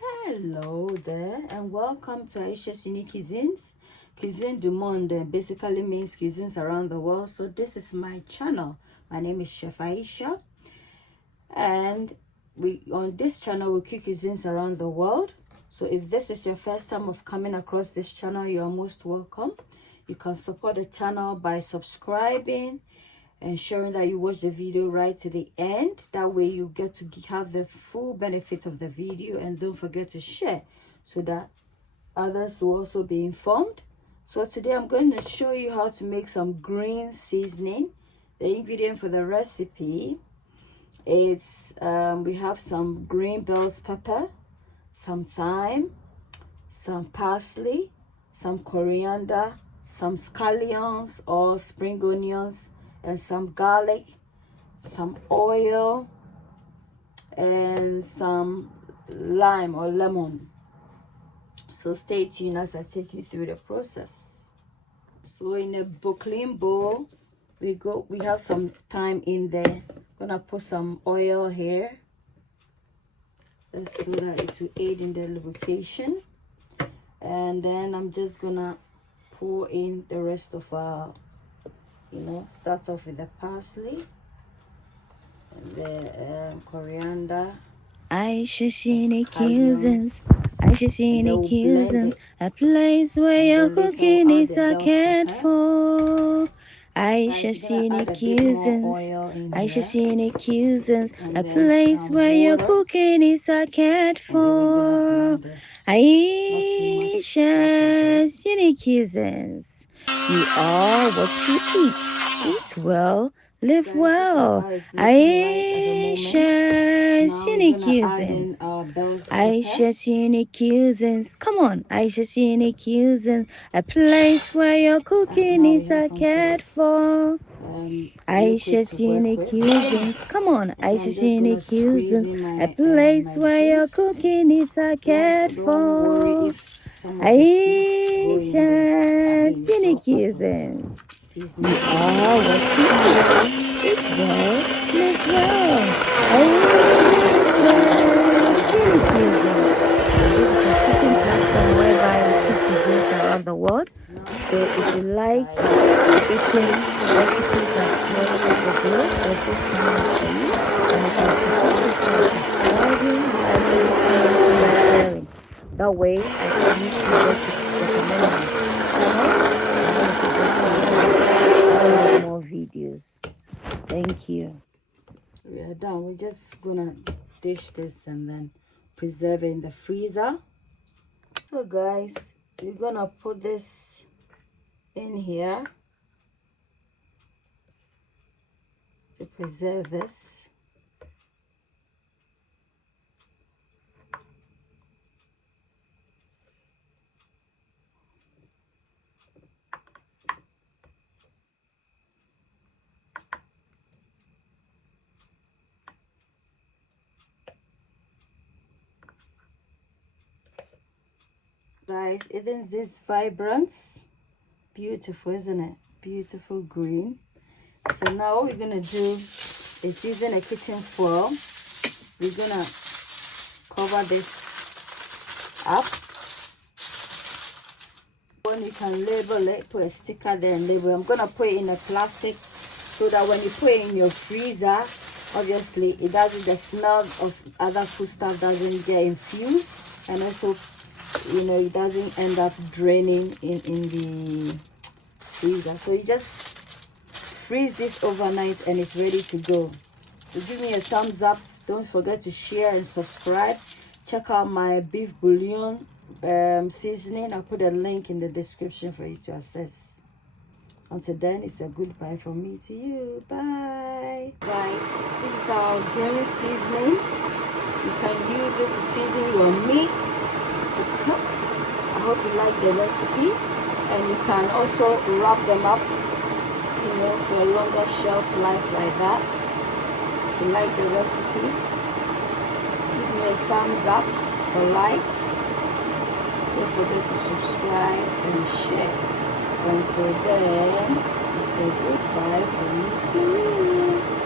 Hello there and welcome to Ayesha'S Unique Cuisines. Cuisine du monde basically means cuisines around the world. So this is my channel. My name is Chef Ayesha, and on this channel we cook cuisines around the world. So if this is your first time of coming across this channel, you are most welcome. You can support the channel by subscribing, ensuring that you watch the video right to the end. That way you get to have the full benefit of the video, and don't forget to share so that others will also be informed. So today I'm going to show you how to make some green seasoning. The ingredient for the recipe is we have some green bell pepper, some thyme, some parsley, some coriander, some scallions or spring onions, and some garlic, some oil, and some lime or lemon. So stay tuned as I take you through the process. So in a clean bowl, we have some thyme in there. Gonna put some oil here, so that it will aid in the lubrication. And then I'm just gonna pour in the rest of our, start off with the parsley and the coriander. Ayesha'S Cuisines, Ayesha'S Cuisines, a place where your cooking is cared for. Ayesha'S Cuisines, Ayesha'S Cuisines, a place where your cooking is cared for. Ayesha'S Cuisines, you are what you eat. Eat well, live well. Ayesha'S Cuisines, Ayesha'S Cuisines. Come on, Ayesha'S Cuisines, a place where your cooking is cared for. Ayesha'S Cuisines. Come on, Ayesha'S Cuisines, a place where your cooking is cared for. Ayesha'S Cuisines. You are what you eat well, live well. Ayesha'S Cuisines. This is a cooking platform whereby we cook cuisines around the world. So if you like eating recipes that all over the globe, this channel is for you. And you can support this by subscribing, liking, commenting, and sharing. That way, I continue to recommend my channel and more videos. Thank you. We are done. We're just gonna dish this and then preserve it in the freezer. So guys, we're gonna put this in here to preserve this. Guys, isn't this vibrant? Beautiful, isn't it? Beautiful green. So now what we're gonna do is, using a kitchen foil, we're gonna cover this up. When you can label it, put a sticker there and label it. I'm gonna put it in a plastic so that when you put it in your freezer, obviously it doesn't, the smell of other food stuff doesn't get infused, and also it doesn't end up draining in the freezer. So you just freeze this overnight and it's ready to go. So give me a thumbs up. Don't forget to share and subscribe. Check out my beef bouillon seasoning. I'll put a link in the description for you to access. Until then, it's a goodbye from me to you. Bye guys. This is our green seasoning. You can use it to season your meat, to cook. I hope you like the recipe, and you can also wrap them up, for a longer shelf life like that. If you like the recipe, give me a thumbs up for like. Don't forget to subscribe and share. Until then, it's a goodbye from me to you.